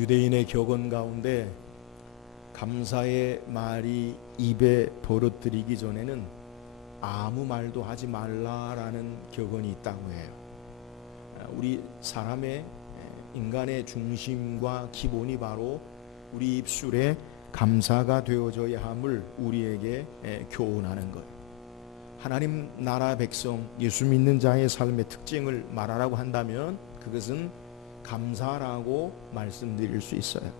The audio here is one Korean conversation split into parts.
유대인의 격언 가운데 감사의 말이 입에 버릇들이기 전에는 아무 말도 하지 말라라는 격언이 있다고 해요. 우리 사람의 인간의 중심과 기본이 바로 우리 입술에 감사가 되어져야 함을 우리에게 교훈하는 것. 하나님 나라 백성 예수 믿는 자의 삶의 특징을 말하라고 한다면 그것은 감사라고 말씀드릴 수 있어요.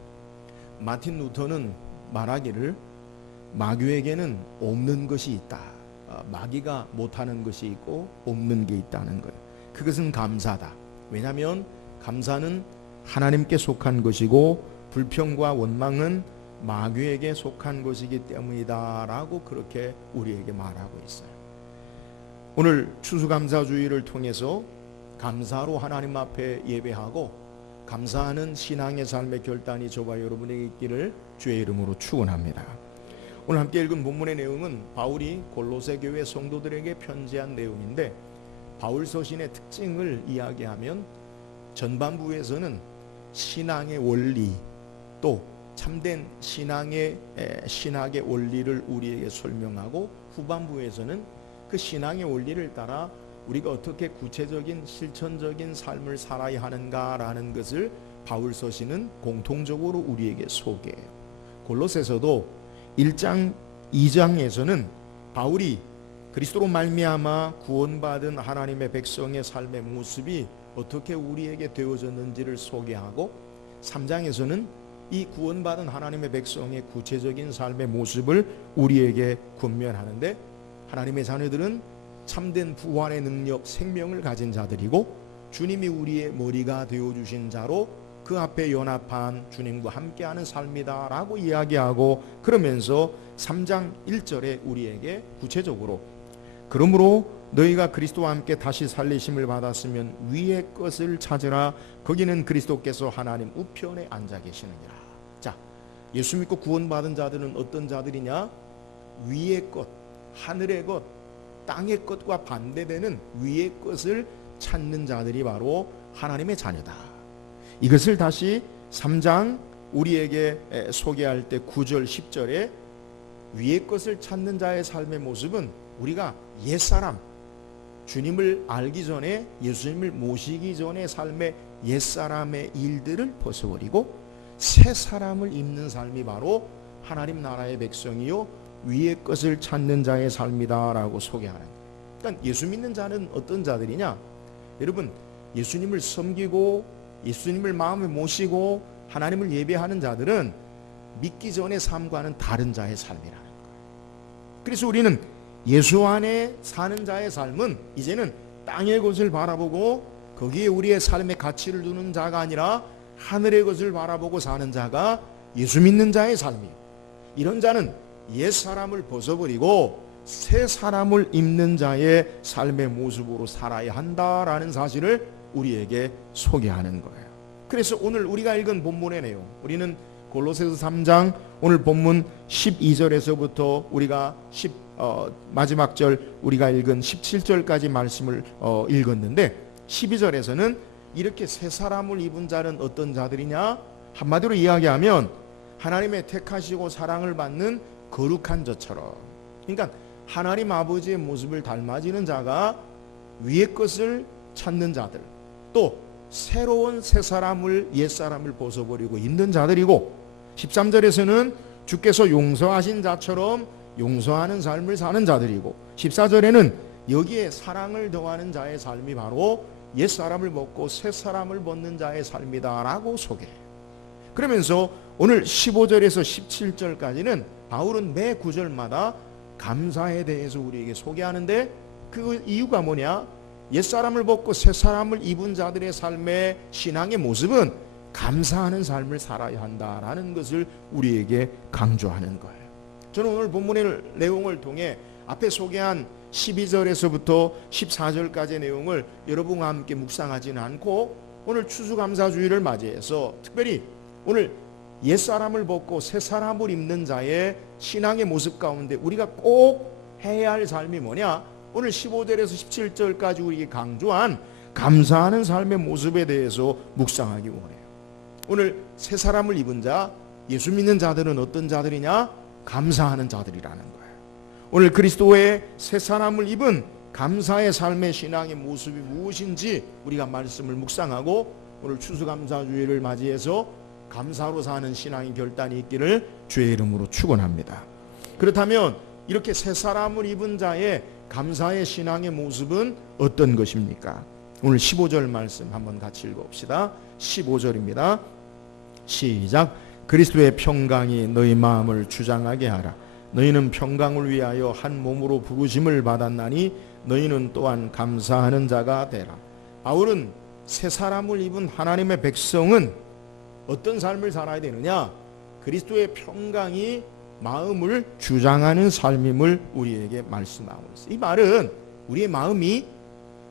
마틴 루터는 말하기를 마귀에게는 없는 것이 있다. 마귀가 못하는 것이 있고 없는 게 있다는 거예요. 그것은 감사다. 왜냐하면 감사는 하나님께 속한 것이고 불평과 원망은 마귀에게 속한 것이기 때문이다 라고 그렇게 우리에게 말하고 있어요. 오늘 추수감사주의를 통해서 감사로 하나님 앞에 예배하고 감사하는 신앙의 삶의 결단이 저와 여러분에게 있기를 주의 이름으로 축원합니다. 오늘 함께 읽은 본문의 내용은 바울이 골로새 교회 성도들에게 편지한 내용인데, 바울 서신의 특징을 이야기하면 전반부에서는 신앙의 원리, 또 참된 신학의 원리를 우리에게 설명하고, 후반부에서는 그 신앙의 원리를 따라 우리가 어떻게 구체적인 실천적인 삶을 살아야 하는가라는 것을 바울 서신은 공통적으로 우리에게 소개해요. 골로새서도 1장 2장에서는 바울이 그리스도로 말미암아 구원받은 하나님의 백성의 삶의 모습이 어떻게 우리에게 되어졌는지를 소개하고, 3장에서는 이 구원받은 하나님의 백성의 구체적인 삶의 모습을 우리에게 권면하는데, 하나님의 자녀들은 참된 부활의 능력, 생명을 가진 자들이고 주님이 우리의 머리가 되어주신 자로 그 앞에 연합한 주님과 함께하는 삶이다 라고 이야기하고, 그러면서 3장 1절에 우리에게 구체적으로 그러므로 너희가 그리스도와 함께 다시 살리심을 받았으면 위의 것을 찾으라. 거기는 그리스도께서 하나님 우편에 앉아 계시느니라. 자, 예수 믿고 구원받은 자들은 어떤 자들이냐? 위의 것, 하늘의 것, 땅의 것과 반대되는 위의 것을 찾는 자들이 바로 하나님의 자녀다. 이것을 다시 3장 우리에게 소개할 때 9절 10절에 위의 것을 찾는 자의 삶의 모습은 우리가 옛사람, 주님을 알기 전에, 예수님을 모시기 전에 삶의 옛사람의 일들을 벗어버리고 새 사람을 입는 삶이 바로 하나님 나라의 백성이요 위의 것을 찾는 자의 삶이다 라고 소개하는 거예요. 그러니까 예수 믿는 자는 어떤 자들이냐? 여러분, 예수님을 섬기고 예수님을 마음에 모시고 하나님을 예배하는 자들은 믿기 전의 삶과는 다른 자의 삶이라는 거예요. 그래서 우리는 예수 안에 사는 자의 삶은 이제는 땅의 것을 바라보고 거기에 우리의 삶의 가치를 두는 자가 아니라 하늘의 것을 바라보고 사는 자가 예수 믿는 자의 삶이에요. 이런 자는 옛 사람을 벗어버리고 새 사람을 입는 자의 삶의 모습으로 살아야 한다라는 사실을 우리에게 소개하는 거예요. 그래서 오늘 우리가 읽은 본문의 내용, 우리는 골로새서 3장 오늘 본문 12절에서부터 우리가 마지막 절 우리가 읽은 17절까지 말씀을 읽었는데, 12절에서는 이렇게 새 사람을 입은 자는 어떤 자들이냐? 한마디로 이야기하면 하나님의 택하시고 사랑을 받는 거룩한 자처럼, 그러니까 하나님 아버지의 모습을 닮아지는 자가 위의 것을 찾는 자들, 또 새로운 새 사람을 옛 사람을 벗어버리고 있는 자들이고, 13절에서는 주께서 용서하신 자처럼 용서하는 삶을 사는 자들이고, 14절에는 여기에 사랑을 더하는 자의 삶이 바로 옛 사람을 벗고 새 사람을 벗는 자의 삶이다 라고 소개해요. 그러면서 오늘 15절에서 17절까지는 바울은 매 구절마다 감사에 대해서 우리에게 소개하는데, 그 이유가 뭐냐? 옛사람을 벗고 새사람을 입은 자들의 삶의 신앙의 모습은 감사하는 삶을 살아야 한다라는 것을 우리에게 강조하는 거예요. 저는 오늘 본문의 내용을 통해 앞에 소개한 12절에서부터 14절까지의 내용을 여러분과 함께 묵상하지는 않고, 오늘 추수감사주의를 맞이해서 특별히 오늘 옛사람을 벗고 새사람을 입는 자의 신앙의 모습 가운데 우리가 꼭 해야 할 삶이 뭐냐? 오늘 15절에서 17절까지 우리에게 강조한 감사하는 삶의 모습에 대해서 묵상하기 원해요. 오늘 새 사람을 입은 자, 예수 믿는 자들은 어떤 자들이냐? 감사하는 자들이라는 거예요. 오늘 그리스도의 새 사람을 입은 감사의 삶의 신앙의 모습이 무엇인지 우리가 말씀을 묵상하고 오늘 추수감사주일을 맞이해서 감사로 사는 신앙의 결단이 있기를 주의 이름으로 축원합니다. 그렇다면 이렇게 새 사람을 입은 자의 감사의 신앙의 모습은 어떤 것입니까? 오늘 15절 말씀 한번 같이 읽어봅시다. 15절입니다. 시작. 그리스도의 평강이 너희 마음을 주장하게 하라. 너희는 평강을 위하여 한 몸으로 부르심을 받았나니 너희는 또한 감사하는 자가 되라. 바울은 새 사람을 입은 하나님의 백성은 어떤 삶을 살아야 되느냐? 그리스도의 평강이 마음을 주장하는 삶임을 우리에게 말씀하고 있어요. 이 말은 우리의 마음이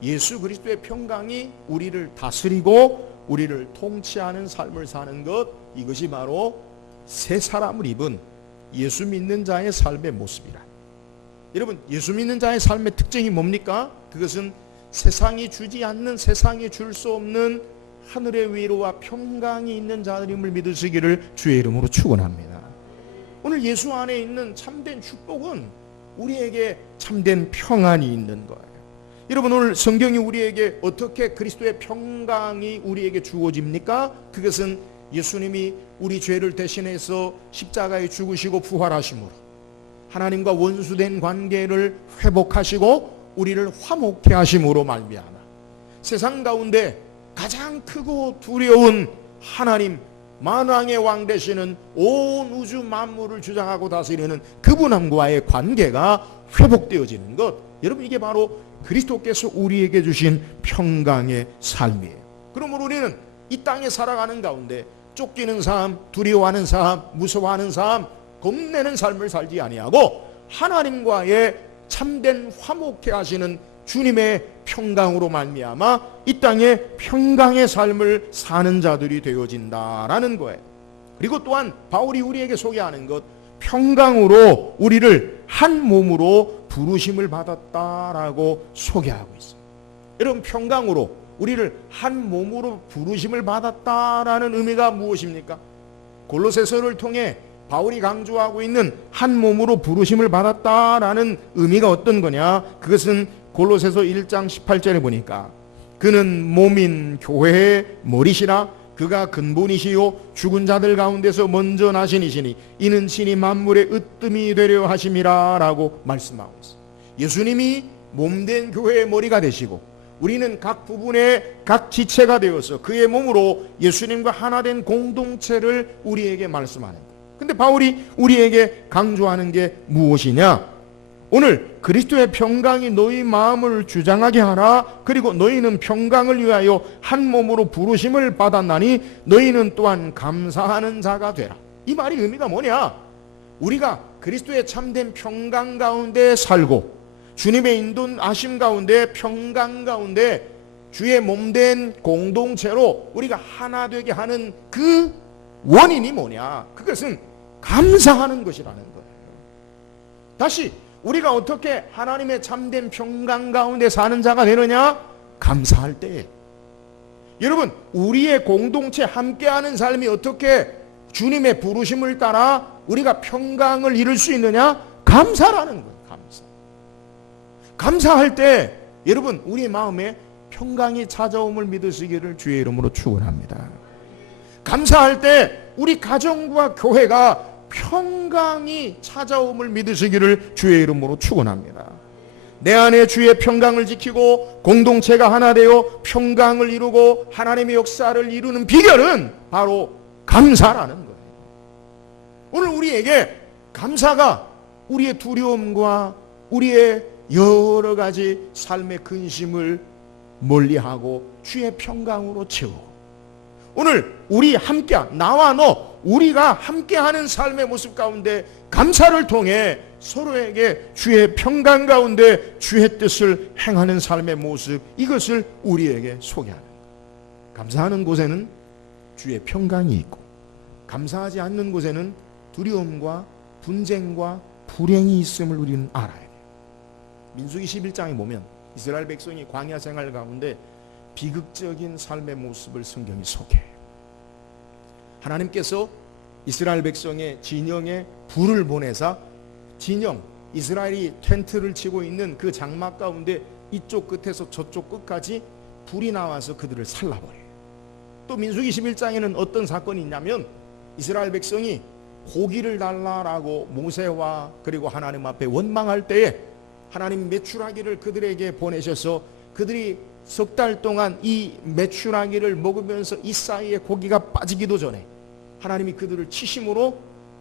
예수 그리스도의 평강이 우리를 다스리고 우리를 통치하는 삶을 사는 것, 이것이 바로 새 사람을 입은 예수 믿는 자의 삶의 모습이라. 여러분, 예수 믿는 자의 삶의 특징이 뭡니까? 그것은 세상이 주지 않는, 세상이 줄 수 없는 하늘의 위로와 평강이 있는 자들임을 믿으시기를 주의 이름으로 축원합니다. 오늘 예수 안에 있는 참된 축복은 우리에게 참된 평안이 있는 거예요. 여러분, 오늘 성경이 우리에게 어떻게 그리스도의 평강이 우리에게 주어집니까? 그것은 예수님이 우리 죄를 대신해서 십자가에 죽으시고 부활하심으로 하나님과 원수된 관계를 회복하시고 우리를 화목케 하심으로 말미암아 세상 가운데 가장 크고 두려운 하나님, 만왕의 왕 되시는 온 우주 만물을 주장하고 다스리는 그분과의 관계가 회복되어지는 것, 여러분, 이게 바로 그리스도께서 우리에게 주신 평강의 삶이에요. 그러므로 우리는 이 땅에 살아가는 가운데 쫓기는 삶, 두려워하는 삶, 무서워하는 삶, 겁내는 삶을 살지 아니하고 하나님과의 참된 화목케 하시는 주님의 평강으로 말미암아 이 땅에 평강의 삶을 사는 자들이 되어진다라는 거예요. 그리고 또한 바울이 우리에게 소개하는 것, 평강으로 우리를 한 몸으로 부르심을 받았다라고 소개하고 있어요. 여러분, 평강으로 우리를 한 몸으로 부르심을 받았다라는 의미가 무엇입니까? 골로새서를 통해 바울이 강조하고 있는 한 몸으로 부르심을 받았다라는 의미가 어떤 거냐? 그것은 골로새서 1장 18절에 보니까 그는 몸인 교회의 머리시라. 그가 근본이시요 죽은 자들 가운데서 먼저 나신 이시니 이는 친히 만물의 으뜸이 되려 하심이라 라고 말씀하고 있어요. 예수님이 몸된 교회의 머리가 되시고 우리는 각 부분의 각 지체가 되어서 그의 몸으로 예수님과 하나 된 공동체를 우리에게 말씀하는 거예요. 근데 바울이 우리에게 강조하는 게 무엇이냐? 오늘 그리스도의 평강이 너희 마음을 주장하게 하라. 그리고 너희는 평강을 위하여 한 몸으로 부르심을 받았나니 너희는 또한 감사하는 자가 되라. 이 말이 의미가 뭐냐? 우리가 그리스도의 참된 평강 가운데 살고 주님의 인도하심 가운데 평강 가운데 주의 몸된 공동체로 우리가 하나 되게 하는 그 원인이 뭐냐? 그것은 감사하는 것이라는 거예요. 다시 우리가 어떻게 하나님의 참된 평강 가운데 사는 자가 되느냐? 감사할 때에. 여러분, 우리의 공동체 함께하는 삶이 어떻게 주님의 부르심을 따라 우리가 평강을 이룰 수 있느냐? 감사라는 거예요. 감사. 감사할 때 여러분, 우리 마음에 평강이 찾아옴을 믿으시기를 주의 이름으로 축원합니다. 감사할 때 우리 가정과 교회가 평강이 찾아옴을 믿으시기를 주의 이름으로 축원합니다. 내 안에 주의 평강을 지키고 공동체가 하나 되어 평강을 이루고 하나님의 역사를 이루는 비결은 바로 감사라는 거예요. 오늘 우리에게 감사가 우리의 두려움과 우리의 여러 가지 삶의 근심을 멀리하고 주의 평강으로 채우고, 오늘 우리 함께, 나와 너, 우리가 함께하는 삶의 모습 가운데 감사를 통해 서로에게 주의 평강 가운데 주의 뜻을 행하는 삶의 모습, 이것을 우리에게 소개하는 거예요. 감사하는 곳에는 주의 평강이 있고 감사하지 않는 곳에는 두려움과 분쟁과 불행이 있음을 우리는 알아야 돼요. 민수기 11장에 보면 이스라엘 백성이 광야 생활 가운데 비극적인 삶의 모습을 성경이 소개해요. 하나님께서 이스라엘 백성의 진영에 불을 보내사 진영, 이스라엘이 텐트를 치고 있는 그 장막 가운데 이쪽 끝에서 저쪽 끝까지 불이 나와서 그들을 살라버려요. 또 민수기 11장에는 어떤 사건이 있냐면 이스라엘 백성이 고기를 달라라고 모세와 그리고 하나님 앞에 원망할 때에 하나님 메추라기를 그들에게 보내셔서 그들이 석 달 동안 이 메추라기를 먹으면서 이 사이에 고기가 빠지기도 전에 하나님이 그들을 치심으로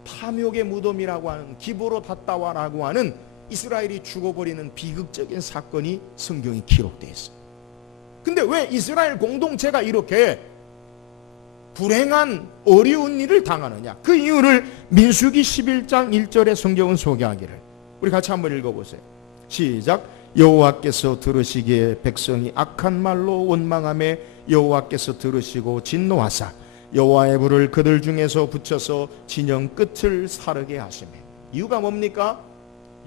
탐욕의 무덤이라고 하는 기브로 닷다와라고 하는 이스라엘이 죽어버리는 비극적인 사건이 성경에 기록되어 있어요. 근데 왜 이스라엘 공동체가 이렇게 불행한 어려운 일을 당하느냐? 그 이유를 민수기 11장 1절의 성경은 소개하기를 우리 같이 한번 읽어보세요. 시작. 여호와께서 들으시기에 백성이 악한 말로 원망하며 여호와께서 들으시고 진노하사 여호와의 불을 그들 중에서 붙여서 진영 끝을 사르게 하시며. 이유가 뭡니까?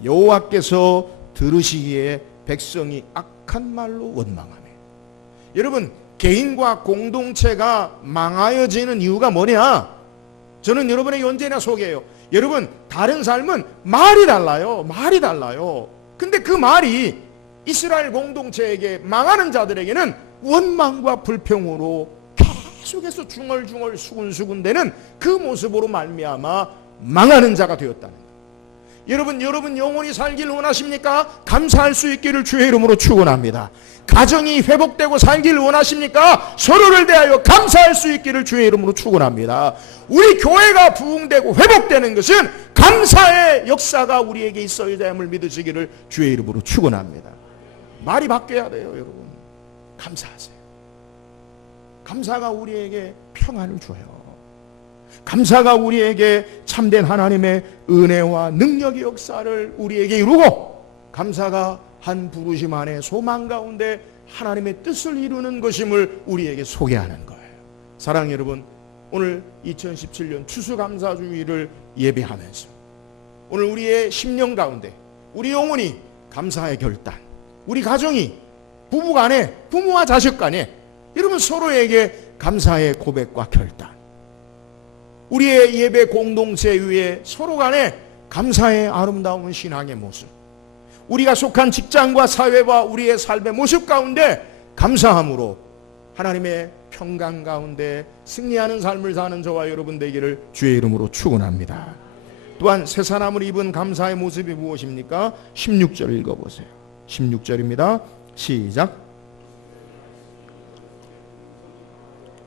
여호와께서 들으시기에 백성이 악한 말로 원망하며. 여러분, 개인과 공동체가 망하여지는 이유가 뭐냐? 저는 여러분에게 언제나 소개해요. 여러분, 다른 삶은 말이 달라요. 말이 달라요. 근데 그 말이 이스라엘 공동체에게, 망하는 자들에게는 원망과 불평으로 계속해서 중얼중얼 수군수군대는 그 모습으로 말미암아 망하는 자가 되었다는 거예요. 여러분 영원히 살길 원하십니까? 감사할 수 있기를 주의 이름으로 축원합니다. 가정이 회복되고 살길 원하십니까? 서로를 대하여 감사할 수 있기를 주의 이름으로 축원합니다. 우리 교회가 부흥되고 회복되는 것은 감사의 역사가 우리에게 있어야 함을 믿으시기를 주의 이름으로 축원합니다. 말이 바뀌어야 돼요, 여러분. 감사하세요. 감사가 우리에게 평안을 줘요. 감사가 우리에게 참된 하나님의 은혜와 능력의 역사를 우리에게 이루고, 감사가 한 부르심 안에 소망 가운데 하나님의 뜻을 이루는 것임을 우리에게 소개하는 거예요. 사랑하는 여러분, 오늘 2017년 추수감사주의를 예배하면서 오늘 우리의 심령 가운데 우리 영혼이 감사의 결단, 우리 가정이 부부간에, 부모와 자식간에 여러분 서로에게 감사의 고백과 결단, 우리의 예배 공동체 위에 서로 간에 감사의 아름다운 신앙의 모습, 우리가 속한 직장과 사회와 우리의 삶의 모습 가운데 감사함으로 하나님의 평강 가운데 승리하는 삶을 사는 저와 여러분 되기를 주의 이름으로 축원합니다. 또한 새 사람을 입은 감사의 모습이 무엇입니까? 16절 읽어보세요. 16절입니다. 시작.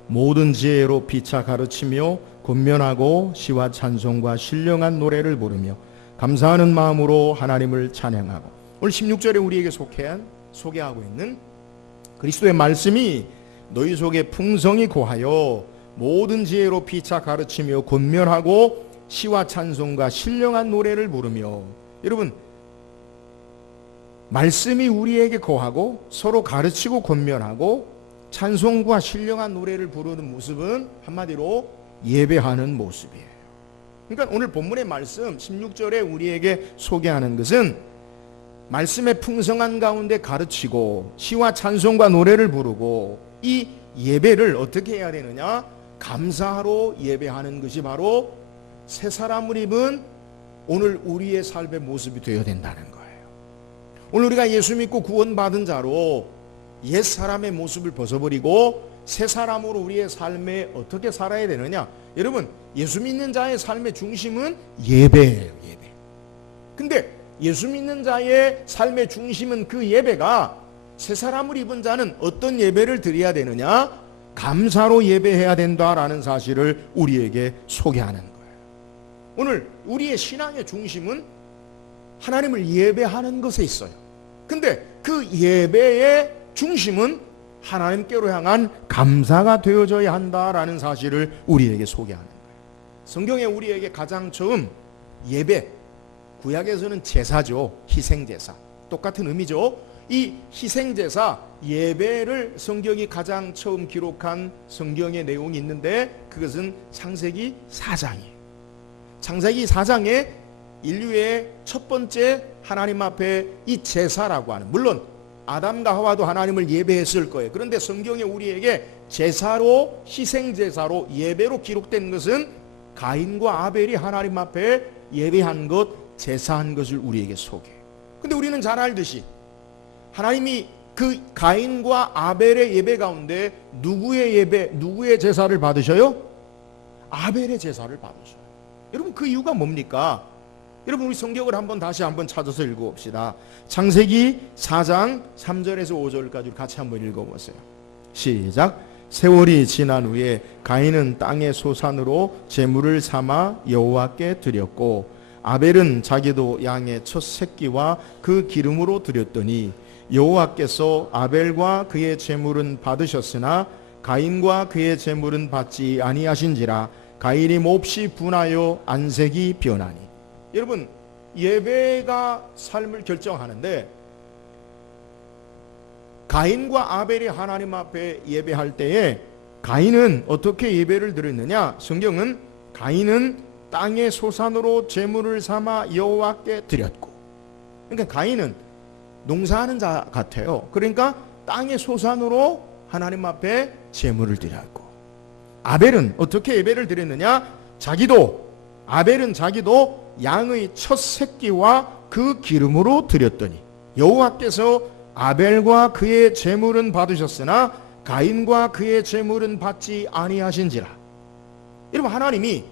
모든 지혜로 피차 가르치며 권면하고 시와 찬송과 신령한 노래를 부르며 감사하는 마음으로 하나님을 찬양하고. 오늘 16절에 우리에게 소개하고 있는 그리스도의 말씀이 너희 속에 풍성히 고하여 모든 지혜로 피차 가르치며 권면하고 시와 찬송과 신령한 노래를 부르며. 여러분, 말씀이 우리에게 고하고 서로 가르치고 권면하고 찬송과 신령한 노래를 부르는 모습은 한마디로 예배하는 모습이에요. 그러니까 오늘 본문의 말씀 16절에 우리에게 소개하는 것은 말씀의 풍성한 가운데 가르치고 시와 찬송과 노래를 부르고, 이 예배를 어떻게 해야 되느냐? 감사로 예배하는 것이 바로 새 사람을 입은 오늘 우리의 삶의 모습이 되어야 된다는 거예요. 오늘 우리가 예수 믿고 구원받은 자로 옛 사람의 모습을 벗어버리고 새 사람으로 우리의 삶에 어떻게 살아야 되느냐? 여러분, 예수 믿는 자의 삶의 중심은 예배예요. 예배. 근데 예수 믿는 자의 삶의 중심은 그 예배가, 새 사람을 입은 자는 어떤 예배를 드려야 되느냐? 감사로 예배해야 된다라는 사실을 우리에게 소개하는 거예요. 오늘 우리의 신앙의 중심은 하나님을 예배하는 것에 있어요. 근데 그 예배의 중심은 하나님께로 향한 감사가 되어져야 한다라는 사실을 우리에게 소개하는 거예요. 성경에 우리에게 가장 처음 예배, 구약에서는 제사죠. 희생제사. 똑같은 의미죠. 이 희생제사, 예배를 성경이 가장 처음 기록한 성경의 내용이 있는데 그것은 창세기 4장이에요. 창세기 4장에 인류의 첫 번째 하나님 앞에 이 제사라고 하는, 물론 아담과 하와도 하나님을 예배했을 거예요. 그런데 성경에 우리에게 제사로, 희생제사로, 예배로 기록된 것은 가인과 아벨이 하나님 앞에 예배한 것, 제사한 것을 우리에게 소개해요. 근데 우리는 잘 알듯이 하나님이 그 가인과 아벨의 예배 가운데 누구의 예배, 누구의 제사를 받으셔요? 아벨의 제사를 받으셔요. 여러분, 그 이유가 뭡니까? 여러분, 우리 성경을 다시 한번 찾아서 읽어봅시다. 창세기 4장 3절에서 5절까지 같이 한번 읽어보세요. 시작. 세월이 지난 후에 가인은 땅의 소산으로 제물을 삼아 여호와께 드렸고 아벨은 자기도 양의 첫 새끼와 그 기름으로 드렸더니 여호와께서 아벨과 그의 제물은 받으셨으나 가인과 그의 제물은 받지 아니하신지라 가인이 몹시 분하여 안색이 변하니. 여러분, 예배가 삶을 결정하는데 가인과 아벨이 하나님 앞에 예배할 때에 가인은 어떻게 예배를 드렸느냐? 성경은 가인은 땅의 소산으로 제물을 삼아 여호와께 드렸고, 그러니까 가인은 농사하는 자 같아요. 그러니까 땅의 소산으로 하나님 앞에 제물을 드렸고, 아벨은 어떻게 예배를 드렸느냐? 아벨은 자기도 양의 첫 새끼와 그 기름으로 드렸더니 여호와께서 아벨과 그의 제물은 받으셨으나 가인과 그의 제물은 받지 아니하신지라. 여러분, 하나님이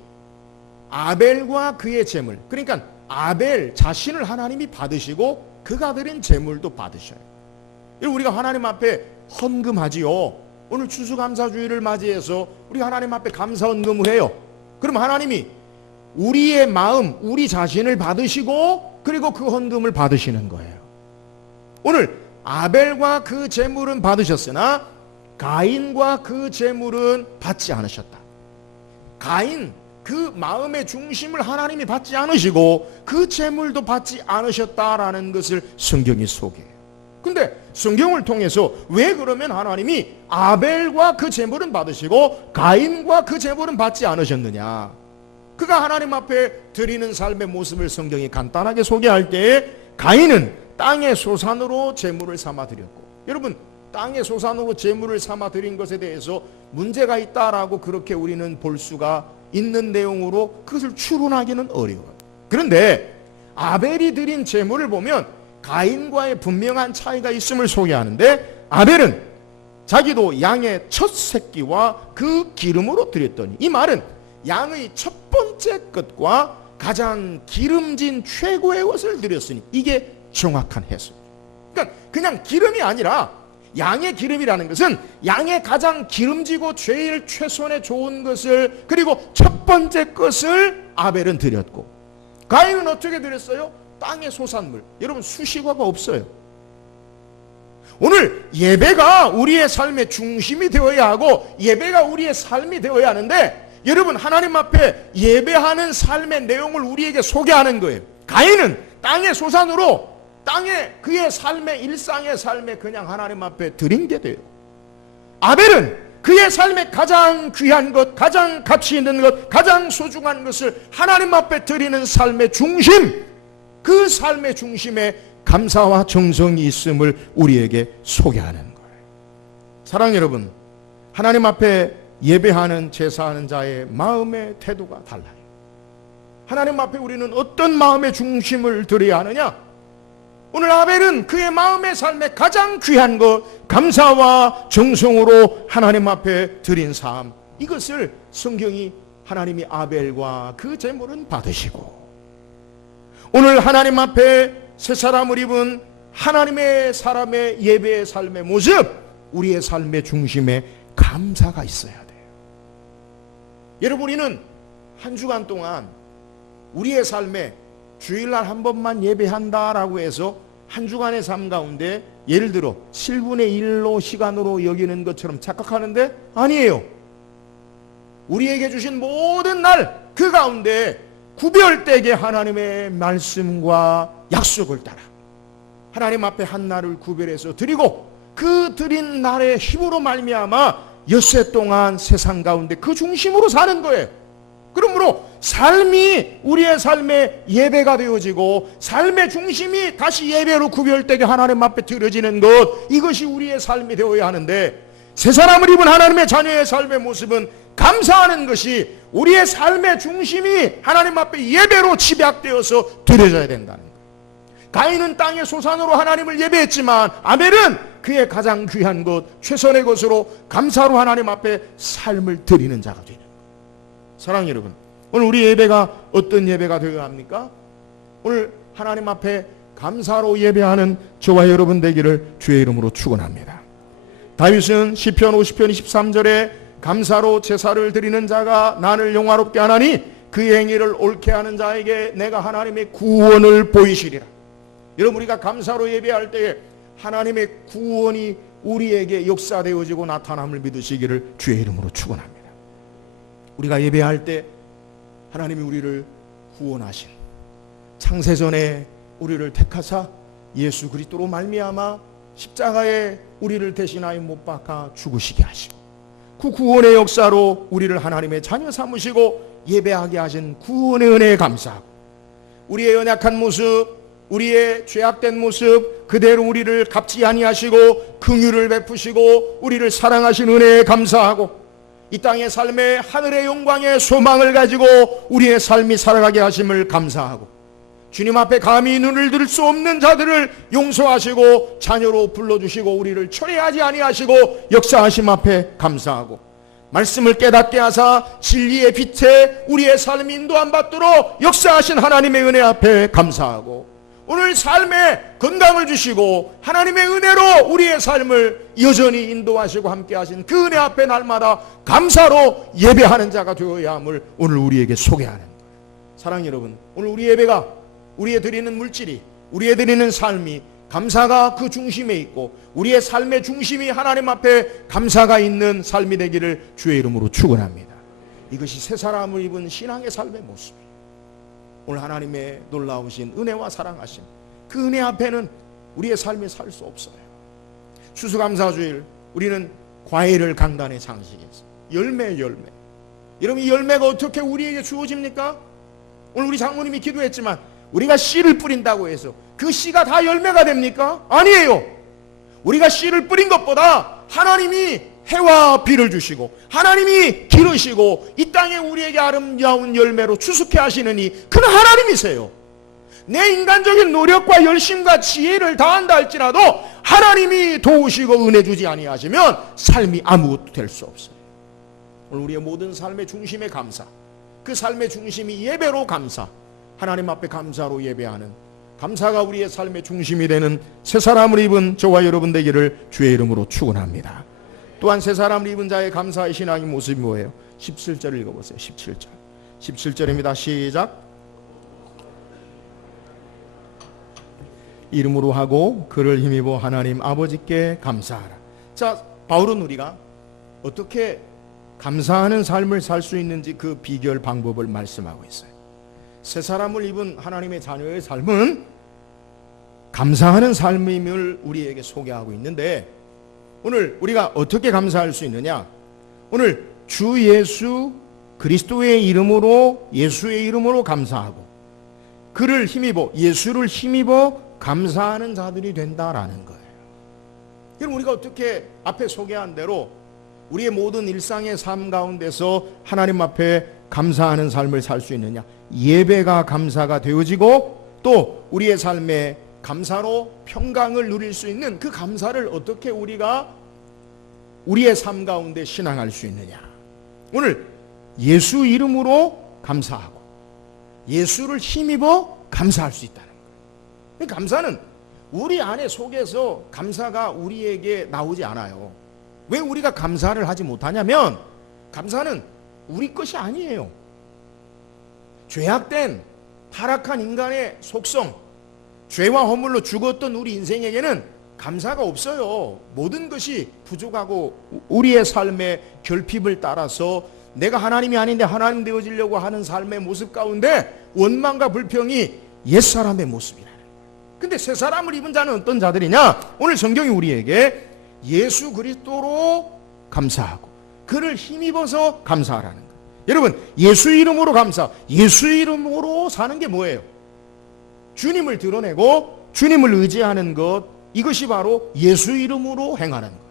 아벨과 그의 제물, 그러니까 아벨 자신을 하나님이 받으시고 그가 드린 제물도 받으셔요. 여러분, 우리가 하나님 앞에 헌금하지요. 오늘 추수감사주일을 맞이해서 우리 하나님 앞에 감사 헌금을 해요. 그럼 하나님이 우리의 마음, 우리 자신을 받으시고 그리고 그 헌금을 받으시는 거예요. 오늘 아벨과 그 제물은 받으셨으나 가인과 그 제물은 받지 않으셨다. 가인, 그 마음의 중심을 하나님이 받지 않으시고 그 제물도 받지 않으셨다라는 것을 성경이 소개해요. 근데 성경을 통해서 왜 그러면 하나님이 아벨과 그 제물은 받으시고 가인과 그 제물은 받지 않으셨느냐? 그가 하나님 앞에 드리는 삶의 모습을 성경이 간단하게 소개할 때에 가인은 땅의 소산으로 제물을 삼아 드렸고, 여러분, 땅의 소산으로 제물을 삼아 드린 것에 대해서 문제가 있다라고 그렇게 우리는 볼 수가 있는 내용으로 그것을 추론하기는 어려워요. 그런데 아벨이 드린 제물을 보면 가인과의 분명한 차이가 있음을 소개하는데, 아벨은 자기도 양의 첫 새끼와 그 기름으로 드렸더니, 이 말은 양의 첫 번째 것과 가장 기름진 최고의 것을 드렸으니 이게 정확한 해석. 그러니까 그냥 기름이 아니라 양의 기름이라는 것은 양의 가장 기름지고 제일 최선의 좋은 것을, 그리고 첫 번째 것을 아벨은 드렸고, 가인은 어떻게 드렸어요? 땅의 소산물. 여러분, 수식어가 없어요. 오늘 예배가 우리의 삶의 중심이 되어야 하고 예배가 우리의 삶이 되어야 하는데, 여러분, 하나님 앞에 예배하는 삶의 내용을 우리에게 소개하는 거예요. 가인은 땅의 소산으로 땅에 그의 삶의 일상의 삶에 그냥 하나님 앞에 드린 게 돼요. 아벨은 그의 삶의 가장 귀한 것, 가장 가치 있는 것, 가장 소중한 것을 하나님 앞에 드리는 삶의 중심, 그 삶의 중심에 감사와 정성이 있음을 우리에게 소개하는 거예요. 사랑하는 여러분, 하나님 앞에 예배하는 제사하는 자의 마음의 태도가 달라요. 하나님 앞에 우리는 어떤 마음의 중심을 드려야 하느냐? 오늘 아벨은 그의 마음의 삶에 가장 귀한 것, 감사와 정성으로 하나님 앞에 드린 삶, 이것을 성경이 하나님이 아벨과 그 제물은 받으시고, 오늘 하나님 앞에 새 사람을 입은 하나님의 사람의 예배의 삶의 모습, 우리의 삶의 중심에 감사가 있어야 돼요. 여러분, 우리는 한 주간 동안 우리의 삶에 주일날 한 번만 예배한다라고 해서 한 주간의 삶 가운데 예를 들어 7분의 1로 시간으로 여기는 것처럼 착각하는데, 아니에요. 우리에게 주신 모든 날 그 가운데 구별되게 하나님의 말씀과 약속을 따라 하나님 앞에 한 날을 구별해서 드리고, 그 드린 날의 힘으로 말미암아 엿새 동안 세상 가운데 그 중심으로 사는 거예요. 그러므로 삶이 우리의 삶의 예배가 되어지고 삶의 중심이 다시 예배로 구별되게 하나님 앞에 드려지는 것, 이것이 우리의 삶이 되어야 하는데, 새 사람을 입은 하나님의 자녀의 삶의 모습은 감사하는 것이 우리의 삶의 중심이 하나님 앞에 예배로 집약되어서 드려져야 된다는 거예요. 가인은 땅의 소산으로 하나님을 예배했지만 아벨은 그의 가장 귀한 것, 최선의 것으로 감사로 하나님 앞에 삶을 드리는 자가 되는 거예요. 사랑하는 여러분, 오늘 우리 예배가 어떤 예배가 되어야 합니까? 오늘 하나님 앞에 감사로 예배하는 저와 여러분 되기를 주의 이름으로 축원합니다. 다윗은 시편 50편 23절에 감사로 제사를 드리는 자가 나를 영화롭게 하나니 그 행위를 옳게 하는 자에게 내가 하나님의 구원을 보이시리라. 여러분, 우리가 감사로 예배할 때에 하나님의 구원이 우리에게 역사되어지고 나타남을 믿으시기를 주의 이름으로 축원합니다. 우리가 예배할 때 하나님이 우리를 구원하신, 창세전에 우리를 택하사 예수 그리스도로 말미암아 십자가에 우리를 대신하여 못 박아 죽으시게 하시고, 그 구원의 역사로 우리를 하나님의 자녀 삼으시고 예배하게 하신 구원의 은혜에 감사하고, 우리의 연약한 모습, 우리의 죄악된 모습 그대로 우리를 갚지 아니하시고 긍휼을 베푸시고 우리를 사랑하신 은혜에 감사하고, 이 땅의 삶에 하늘의 영광의 소망을 가지고 우리의 삶이 살아가게 하심을 감사하고, 주님 앞에 감히 눈을 들 수 없는 자들을 용서하시고 자녀로 불러주시고 우리를 철회하지 아니하시고 역사하심 앞에 감사하고, 말씀을 깨닫게 하사 진리의 빛에 우리의 삶이 인도 안 받도록 역사하신 하나님의 은혜 앞에 감사하고, 오늘 삶에 건강을 주시고 하나님의 은혜로 우리의 삶을 여전히 인도하시고 함께 하신 그 은혜 앞에 날마다 감사로 예배하는 자가 되어야 함을 오늘 우리에게 소개하는 거예요. 사랑하는 여러분, 오늘 우리 예배가, 우리의 드리는 물질이, 우리의 드리는 삶이 감사가 그 중심에 있고 우리의 삶의 중심이 하나님 앞에 감사가 있는 삶이 되기를 주의 이름으로 축원합니다. 이것이 새 사람을 입은 신앙의 삶의 모습이에요. 오늘 하나님의 놀라우신 은혜와 사랑하심, 그 은혜 앞에는 우리의 삶이 살 수 없어요. 추수감사주일 우리는 과일을 강단에 장식해서 열매. 여러분, 이 열매가 어떻게 우리에게 주어집니까? 오늘 우리 장모님이 기도했지만 우리가 씨를 뿌린다고 해서 그 씨가 다 열매가 됩니까? 아니에요. 우리가 씨를 뿌린 것보다 하나님이 해와 비를 주시고 하나님이 기르시고 이 땅에 우리에게 아름다운 열매로 추수케 하시느니 그는 하나님이세요. 내 인간적인 노력과 열심과 지혜를 다한다 할지라도 하나님이 도우시고 은혜 주지 아니하시면 삶이 아무것도 될 수 없어요. 오늘 우리의 모든 삶의 중심의 감사, 그 삶의 중심이 예배로 감사, 하나님 앞에 감사로 예배하는, 감사가 우리의 삶의 중심이 되는 새 사람을 입은 저와 여러분 되기를 주의 이름으로 축원합니다. 또한 새 사람을 입은 자의 감사의 신앙의 모습이 뭐예요? 17절 읽어보세요. 17절입니다. 시작. 이름으로 하고 그를 힘입어 하나님 아버지께 감사하라. 자, 바울은 우리가 어떻게 감사하는 삶을 살 수 있는지 그 비결 방법을 말씀하고 있어요. 새 사람을 입은 하나님의 자녀의 삶은 감사하는 삶임을 우리에게 소개하고 있는데, 오늘 우리가 어떻게 감사할 수 있느냐? 오늘 주 예수 그리스도의 이름으로, 예수의 이름으로 감사하고 그를 힘입어, 예수를 힘입어 감사하는 자들이 된다라는 거예요. 그럼 우리가 어떻게 앞에 소개한 대로 우리의 모든 일상의 삶 가운데서 하나님 앞에 감사하는 삶을 살 수 있느냐? 예배가 감사가 되어지고 또 우리의 삶에 감사로 평강을 누릴 수 있는 그 감사를 어떻게 우리가 우리의 삶 가운데 신앙할 수 있느냐? 오늘 예수 이름으로 감사하고 예수를 힘입어 감사할 수 있다는 거예요. 감사는 우리 안에 속에서 감사가 우리에게 나오지 않아요. 왜 우리가 감사를 하지 못하냐면 감사는 우리 것이 아니에요. 죄악된 타락한 인간의 속성, 죄와 허물로 죽었던 우리 인생에게는 감사가 없어요. 모든 것이 부족하고 우리의 삶의 결핍을 따라서 내가 하나님이 아닌데 하나님 되어지려고 하는 삶의 모습 가운데 원망과 불평이 옛사람의 모습이라는 거예요. 근데 새 사람을 입은 자는 어떤 자들이냐? 오늘 성경이 우리에게 예수 그리스도로 감사하고 그를 힘입어서 감사하라는 거예요. 여러분, 예수 이름으로 감사. 예수 이름으로 사는 게 뭐예요? 주님을 드러내고 주님을 의지하는 것, 이것이 바로 예수 이름으로 행하는 거예요.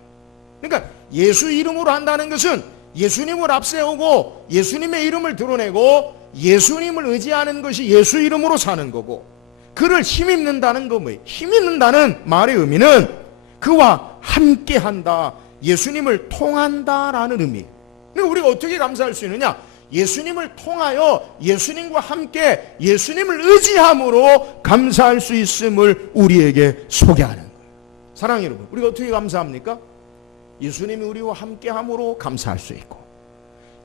그러니까 예수 이름으로 한다는 것은 예수님을 앞세우고 예수님의 이름을 드러내고 예수님을 의지하는 것이 예수 이름으로 사는 거고, 그를 힘입는다는 거 뭐예요? 힘입는다는 말의 의미는 그와 함께한다, 예수님을 통한다라는 의미예요. 그러니까 우리가 어떻게 감사할 수 있느냐? 예수님을 통하여 예수님과 함께 예수님을 의지함으로 감사할 수 있음을 우리에게 소개하는 거예요. 사랑하는 여러분, 우리가 어떻게 감사합니까? 예수님이 우리와 함께함으로 감사할 수 있고,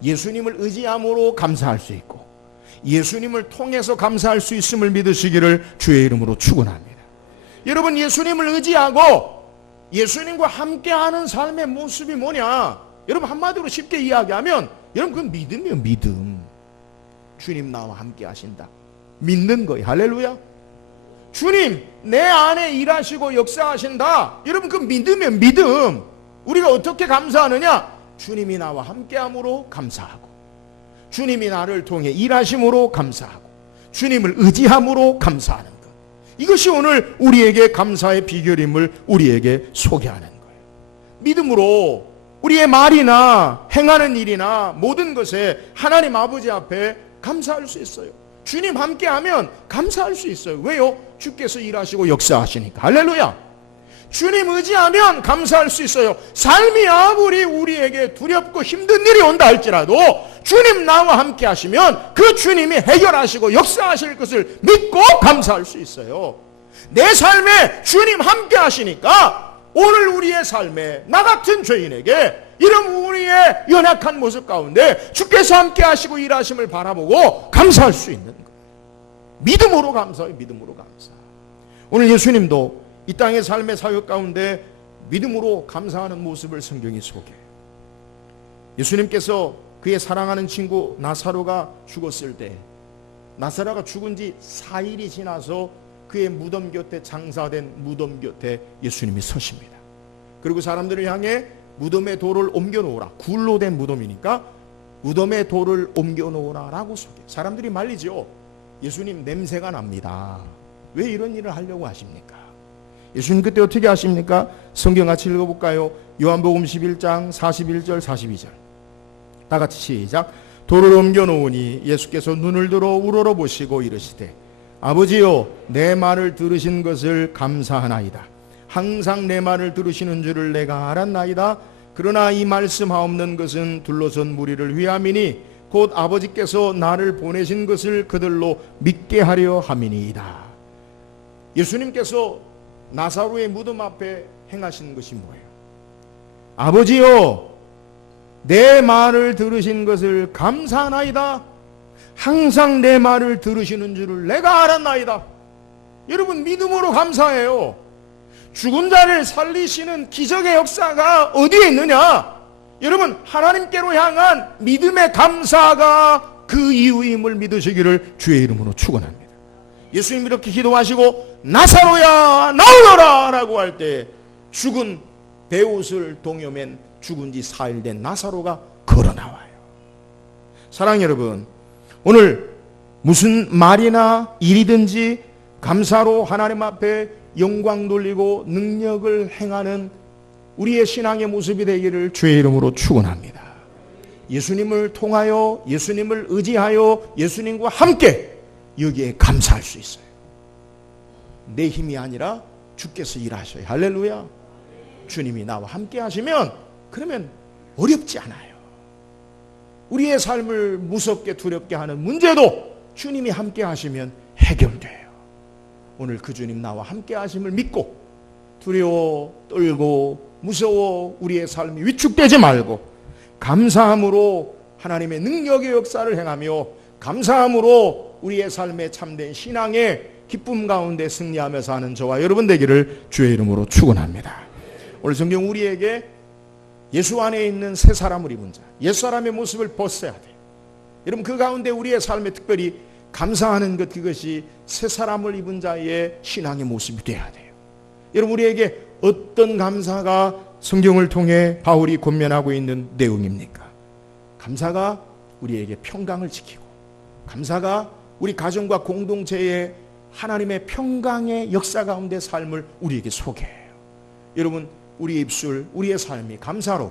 예수님을 의지함으로 감사할 수 있고, 예수님을 통해서 감사할 수 있음을 믿으시기를 주의 이름으로 축원합니다. 여러분, 예수님을 의지하고 예수님과 함께하는 삶의 모습이 뭐냐? 여러분, 한마디로 쉽게 이야기하면 여러분, 그건 믿음이에요. 믿음. 주님 나와 함께 하신다, 믿는 거예요. 할렐루야. 주님 내 안에 일하시고 역사하신다, 여러분, 그 믿음이에요. 믿음. 우리가 어떻게 감사하느냐? 주님이 나와 함께함으로 감사하고, 주님이 나를 통해 일하심으로 감사하고, 주님을 의지함으로 감사하는 것, 이것이 오늘 우리에게 감사의 비결임을 우리에게 소개하는 거예요. 믿음으로 우리의 말이나 행하는 일이나 모든 것에 하나님 아버지 앞에 감사할 수 있어요. 주님 함께하면 감사할 수 있어요. 왜요? 주께서 일하시고 역사하시니까. 할렐루야. 주님 의지하면 감사할 수 있어요. 삶이 아무리 우리에게 두렵고 힘든 일이 온다 할지라도 주님 나와 함께 하시면 그 주님이 해결하시고 역사하실 것을 믿고 감사할 수 있어요. 내 삶에 주님 함께 하시니까 오늘 우리의 삶에 나 같은 죄인에게 이런 우리의 연약한 모습 가운데 주께서 함께 하시고 일하심을 바라보고 감사할 수 있는 거예요. 믿음으로 감사해요. 믿음으로 감사. 오늘 예수님도 이 땅의 삶의 사역 가운데 믿음으로 감사하는 모습을 성경이 소개해요. 예수님께서 그의 사랑하는 친구 나사로가 죽었을 때, 나사로가 죽은 지 4일이 지나서 그의 무덤 곁에, 장사된 무덤 곁에 예수님이 서십니다. 그리고 사람들을 향해 무덤의 돌을 옮겨 놓으라, 굴로 된 무덤이니까 무덤의 돌을 옮겨 놓으라 라고 소개해요. 사람들이 말리죠. 예수님 냄새가 납니다. 왜 이런 일을 하려고 하십니까? 예수님 그때 어떻게 하십니까? 성경 같이 읽어볼까요? 요한복음 11장 41절 42절 다 같이 시작. 돌을 옮겨 놓으니 예수께서 눈을 들어 우러러보시고 이르시되 아버지여 내 말을 들으신 것을 감사하나이다. 항상 내 말을 들으시는 줄을 내가 알았나이다. 그러나 이 말씀하옵는 것은 둘러선 무리를 위함이니 곧 아버지께서 나를 보내신 것을 그들로 믿게 하려 함이니이다. 예수님께서 나사로의 무덤 앞에 행하신 것이 뭐예요? 아버지여 내 말을 들으신 것을 감사하나이다. 항상 내 말을 들으시는 줄을 내가 알았나이다. 여러분, 믿음으로 감사해요. 죽은 자를 살리시는 기적의 역사가 어디에 있느냐? 여러분, 하나님께로 향한 믿음의 감사가 그 이유임을 믿으시기를 주의 이름으로 축원합니다. 예수님 이렇게 기도하시고 나사로야 나오너라 라고 할 때 죽은 베옷을 동여맨 죽은 지 4일 된 나사로가 걸어 나와요. 사랑하는 여러분, 오늘 무슨 말이나 일이든지 감사로 하나님 앞에 영광 돌리고 능력을 행하는 우리의 신앙의 모습이 되기를 주의 이름으로 축원합니다. 예수님을 통하여 예수님을 의지하여 예수님과 함께 여기에 감사할 수 있어요. 내 힘이 아니라 주께서 일하셔요. 할렐루야. 주님이 나와 함께 하시면 그러면 어렵지 않아요. 우리의 삶을 무섭게 두렵게 하는 문제도 주님이 함께 하시면 해결돼요. 오늘 그 주님 나와 함께 하심을 믿고 두려워 떨고 무서워 우리의 삶이 위축되지 말고 감사함으로 하나님의 능력의 역사를 행하며 감사함으로 우리의 삶에 참된 신앙의 기쁨 가운데 승리하며 사는 저와 여러분 되기를 주의 이름으로 축원합니다. 오늘 성경 우리에게 예수 안에 있는 새 사람을 입은 자, 옛 사람의 모습을 벗어야 돼요. 여러분, 그 가운데 우리의 삶에 특별히 감사하는 것, 그것이 새 사람을 입은 자의 신앙의 모습이 돼야 돼요. 여러분, 우리에게 어떤 감사가 성경을 통해 바울이 권면하고 있는 내용입니까? 감사가 우리에게 평강을 지키고, 감사가 우리 가정과 공동체의 하나님의 평강의 역사 가운데 삶을 우리에게 소개해요. 여러분, 우리의 입술, 우리의 삶이 감사로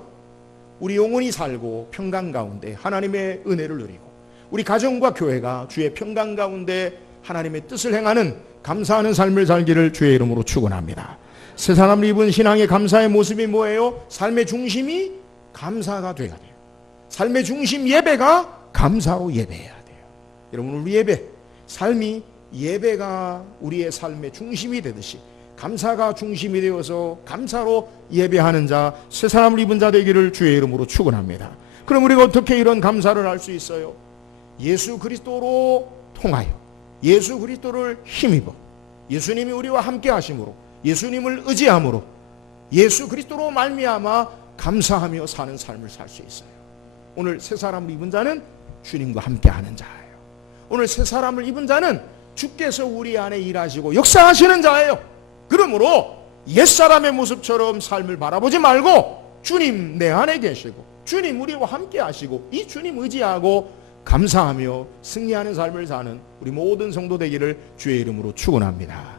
우리 영혼이 살고 평강 가운데 하나님의 은혜를 누리고, 우리 가정과 교회가 주의 평강 가운데 하나님의 뜻을 행하는 감사하는 삶을 살기를 주의 이름으로 축원합니다. 새 사람을 입은 신앙의 감사의 모습이 뭐예요? 삶의 중심이 감사가 돼야 돼요. 삶의 중심 예배가 감사로 예배해야 돼요. 여러분, 우리 예배, 삶이 예배가 우리의 삶의 중심이 되듯이 감사가 중심이 되어서 감사로 예배하는 자, 새 사람을 입은 자 되기를 주의 이름으로 축원합니다. 그럼 우리가 어떻게 이런 감사를 할 수 있어요? 예수 그리스도로 통하여, 예수 그리스도를 힘입어, 예수님이 우리와 함께 하심으로, 예수님을 의지함으로, 예수 그리스도로 말미암아 감사하며 사는 삶을 살 수 있어요. 오늘 새 사람을 입은 자는 주님과 함께 하는 자예요. 오늘 새 사람을 입은 자는 주께서 우리 안에 일하시고 역사하시는 자예요. 그러므로 옛사람의 모습처럼 삶을 바라보지 말고 주님 내 안에 계시고 주님 우리와 함께 하시고 이 주님 의지하고 감사하며 승리하는 삶을 사는 우리 모든 성도 되기를 주의 이름으로 축원합니다.